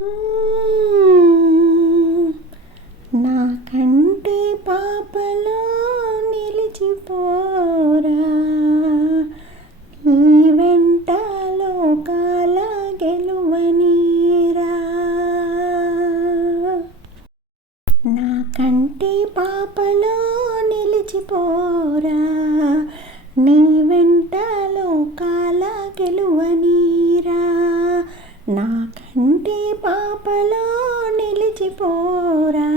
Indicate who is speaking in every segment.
Speaker 1: నా కంటి పాపలో నిలిచిపోరా. నీ వెంట లోకాల గెలువనీరా. నా కంటి పాపలో నిలిచిపోరా. నీ నిలిచిపోరా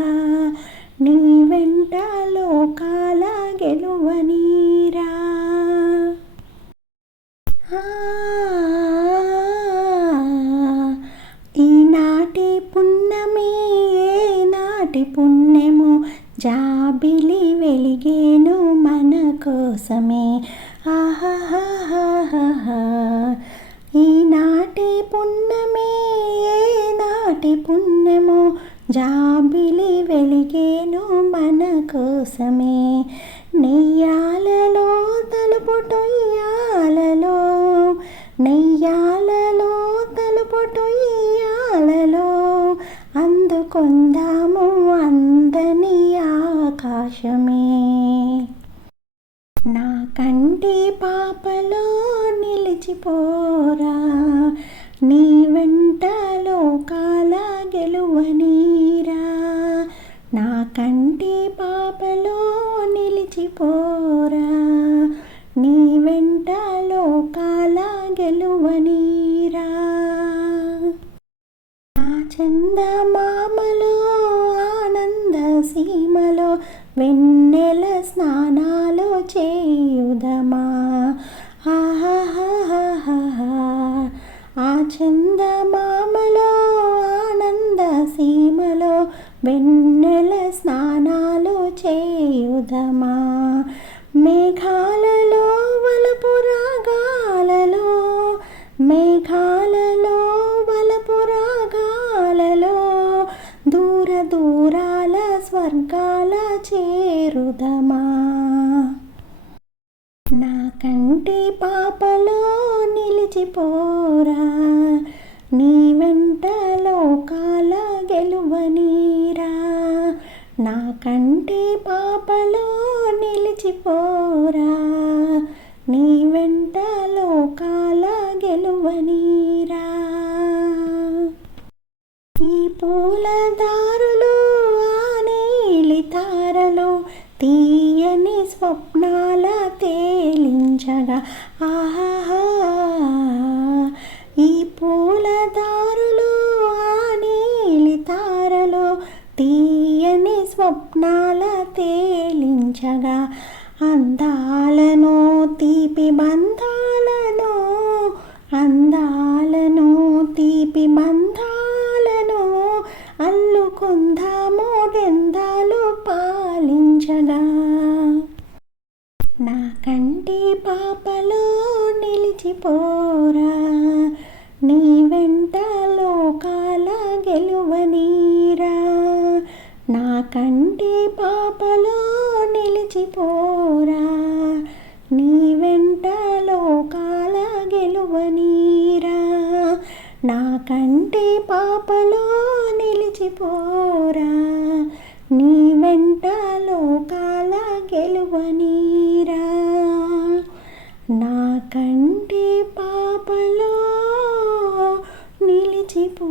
Speaker 1: నీ వెంట లోకాల గెలువనీరా ఈనాటి పున్నమి ఏనాటి పుణ్యము జాబిలి వెలిగేను మన కోసమే. ఆహాహాహా ఈనాటి పుణ్య ఏనాటి పుణ్యము జాబిలి వెలిగేను మన కోసమే. నెయ్యాలలో తలుపుటొయ్యాలలో నెయ్యాలలో తలుపుటొయ్యాలలో అందుకొందాము అందని ఆకాశమే. నా కంటి పాపలో నిలిచిపోరా నీ వెంట లోకాల గెలువని కంటి పాపలో నిలిచిపోరా నీ వెంట లోకాల గెలువనీరా నా చందమామలో ఆనంద సీమలో వెన్నెల స్నానాలు చేయుదమా ఆహాహాహాహా. ఆ చందమామలో ఆనంద సీమలో వెన్నెల యుధమా? మేఘాలలో వలపు రాగాలలో మేఘాలలో వలపు రాగాలలో దూర దూరాల స్వర్గాల చేరుదమా? నా కంటి పాపలో నిలిచిపోరా నీ వెంట లోకాల గెలువని నాకంటే పాపలో నిలిచిపోరా నీ వెంట లోకాల గెలువనీరా. ఈ పూలదారులు ఆ నీలి తారలో తీయని స్వప్నాల తేలించగా ఆహా ఈ పూలదారు తేలించగా అందాలను తీపి బంధాలను అందాలను తీపి బంధాలను అల్లుకుందాము గంధాలు పాలించగా. నా కంటి పాపలో నిలిచిపోరా నీ వెంట లోకాల గెలువనీరా నా కంటి పాపలో నిలిచిపోరా నీ వెంట లోకాల గెలువనీరా నాకంటే పాపలో నిలిచిపోరా నీ వెంట లోకాల గెలువనీరా నాకంటే పాపలో నిలిచిపో